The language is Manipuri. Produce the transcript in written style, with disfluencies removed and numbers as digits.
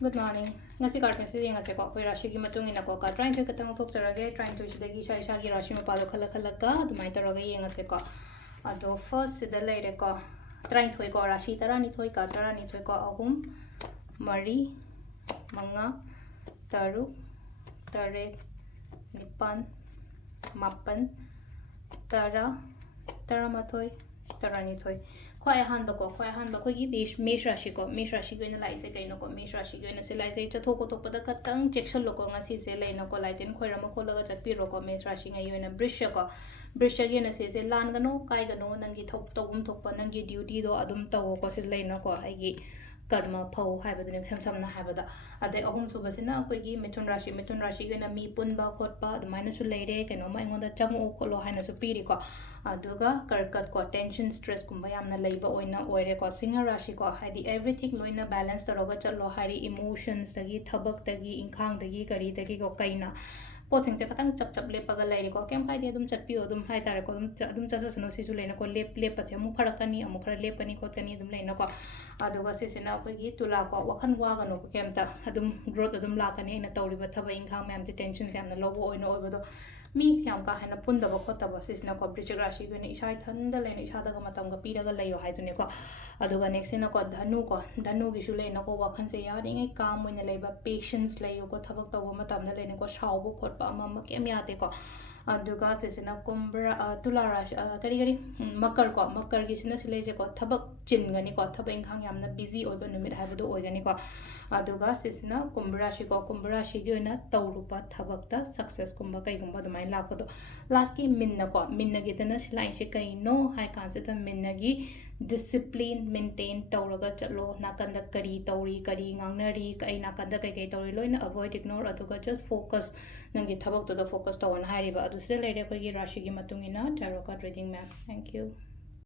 Good morning. Ngasi card message ngasi ko koi rashi ki matung ina ko ka trying to katang thok tarage trying to sidagi shai shagi rashi ma palo khala khala ka dumai taraga ngasi ko ado first sida leire ko trying thoi ko rashi tarani thoi ka tarani thoi ko ahum mari manga taru tare nipan mapan tara taramathoi tarani thoi khoi han ba khoi gi mesh rashi ko ina lai se kai no ko mesh rashi ko ina se lai se cha thoko thok pada katang chection lo ko ngasi se lai no ko lai ten khoi rama ko laga chat pi ro ko mesh rashi ngai ina brisha gi na se lan ga no kai ga no nangi thok togum thok pa nangi duty do adum taw ko se lai no ko ai gi karma phau hai ba dine kham samna hai ba da ade ahum su basina koi gi mithun rashi ga na mi pun ba khot pa dumaina su leire keno ma ingon da chamu ko lo haina su piri ko aduga karkat ko tension stress kumba yamna leiba oina oire ko singa rashi ko haidi everything loina balance taroga chalo hari emotions tagi thabak tagi inkhang tagi kari tagi ko kaina poaching से खतंग चप चप लेपगा लेरी को केम खाई दे चटपियो हाई तारे को चसनो सिसु लेना को लेपसे अमु फरकनी अमु खर लेपनी खोतनी लेना को अदुगा सिसिना अखोगी तुला को वखन वागनो को केमता ग्रोथ लाकनी अना तौरिबा थबा इंखांग मैम से टेंशन से यामना लोबो ओइनो ओइबदो मी याम का हैना पुंदबा खोतबा सिसिना को वृश्चिक राशि को इसा थंद लेना इसादगा मतंगा पीरगा लयो हाइदुने को अदुगा नेक्स्ट ने को धनु गिसु लेना को वखन से यारिंगे काम ओइना लेबा पेशेंस लेयो को थबक तबो मतमना लेना को सावबो खोतबा अमा केम याते को अदुगा सिसिना कुंभरा तुला राशि करी मकर गिसिना सिलेजे को थबक चिनगनी को थबक इंखांग यामना बिजी ओइबा नुमित हाइबदो ओइगनी को अदुगा सिसिना कुंभराशि गी ओइना तौरुपा थबकता सक्सेस कुंभा कईगुंबा दुमाय लापदो लास्ट की मिन्न गितना सिलाइन से कईनो हाई कांसे त मिन्न गी डिसिप्लिन मेंटेन तौरगा चलो नाकंद करी तौरी करी ngangnari kai nakanda kai तौरी लोइना अवॉइड इग्नोर अदुगा जस्ट फोकस नंगी थबक तो फोकस तौन हाइरिबा अदु से लेरे कोई राशि की मतुंगिना tarot card reading ma'am thank you